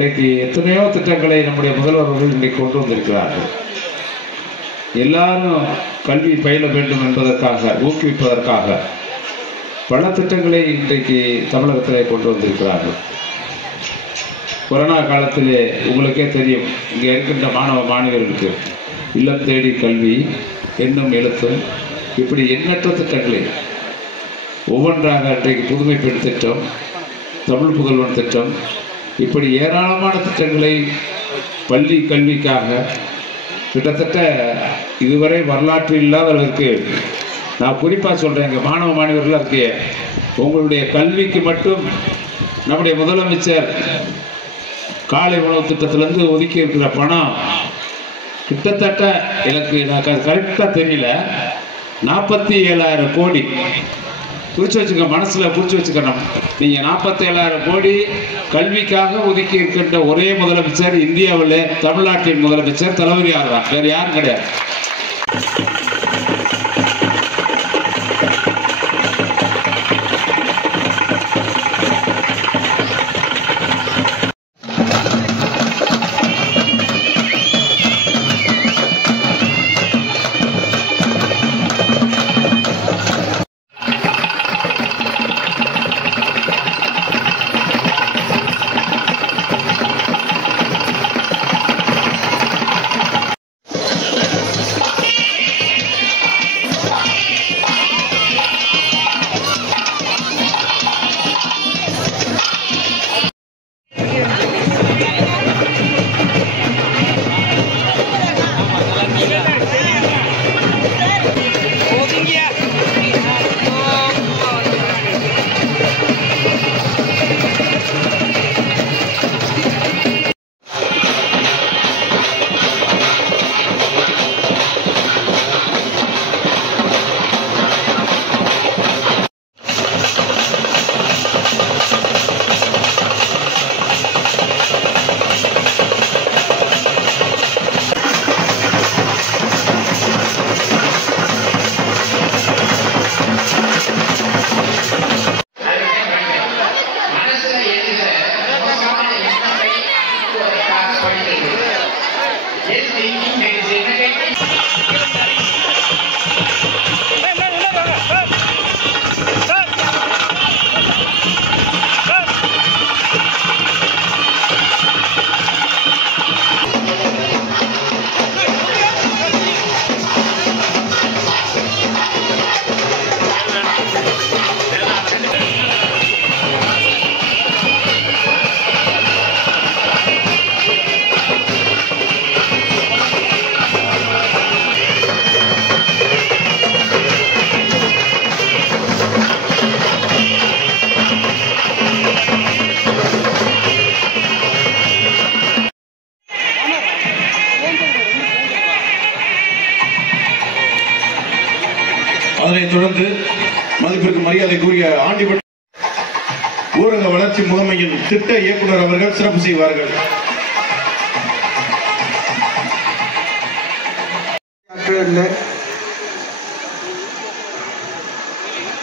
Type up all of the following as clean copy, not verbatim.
இன்றைக்கு எத்தனையோ திட்டங்களை நம்முடைய முதல்வர்கள் இன்றைக்கு கொண்டு வந்திருக்கிறார்கள். எல்லாரும் கல்வி பயில வேண்டும் என்பதற்காக ஊக்குவிப்பதற்காக பல திட்டங்களை இன்றைக்கு தமிழகத்திலே கொண்டு வந்திருக்கிறார்கள். கொரோனா காலத்திலே உங்களுக்கே தெரியும், இங்கே இருக்கின்ற மாணவ மாணவியர்களுக்கு இல்லம் தேடி கல்வி, எண்ணும் எழுத்தும், இப்படி எண்ணற்ற திட்டங்களை ஒவ்வொன்றாக இன்றைக்கு புதுமை பெண் திட்டம், தமிழ் புதல்வன் திட்டம், இப்படி ஏராளமான திட்டங்களை பள்ளி கல்விக்காக கிட்டத்தட்ட இதுவரை வரலாற்று இல்லாதவர்களுக்கு நான் குறிப்பாக சொல்கிறேன். எங்கள் மாணவ மாணவர்களாக இருக்கு, உங்களுடைய கல்விக்கு மட்டும் நம்முடைய முதலமைச்சர் காலை உணவு திட்டத்திலேருந்து ஒதுக்கி இருக்கிற பணம் கிட்டத்தட்ட எனக்கு கரெக்டாக தெரியல, 47,000 கோடி. குறிச்சு வச்சுக்க, மனசில் குறிச்சு வச்சுக்கணும். நீங்கள் 47,000 கோடி கல்விக்காக ஒதுக்கி இருக்கின்ற ஒரே முதலமைச்சர் இந்தியாவில், தமிழ்நாட்டின் முதலமைச்சர் தளபதி தான், வேறு யாரும் கிடையாது. அதனைத் தொடர்ந்து மதிப்பிற்கு மரியாதைக்குரிய ஆண்டிபட்டி ஊரக வளர்ச்சி முகமையின் திட்ட இயக்குனர் அவர்கள் சிறப்பு செய்வார்கள்.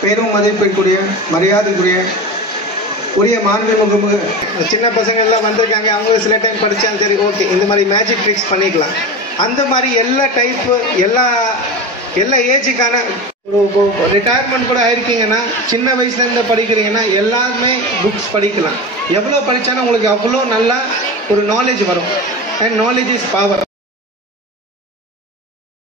பெரும் மதிப்பிற்குரிய மரியாதைக்குரிய உரிய மாண்புமிகு சின்ன பசங்க எல்லாம் வந்திருக்காங்க. அவங்க சில டைம் படித்தாலும் சரி, ஓகே, இந்த மாதிரி மேஜிக் ட்ரிக்ஸ் பண்ணிக்கலாம். அந்த மாதிரி எல்லா டைப்பு எல்லா ஏஜுக்கான ஒரு ரிட்டையர்மெண்ட் கூட ஆயிருக்கீங்கன்னா, சின்ன வயசுலேருந்து படிக்கிறீங்கன்னா எல்லாருமே புக்ஸ் படிக்கலாம். எவ்வளோ படித்தாலும் உங்களுக்கு அவ்வளோ நல்லா ஒரு நாலேஜ் வரும். And knowledge is power.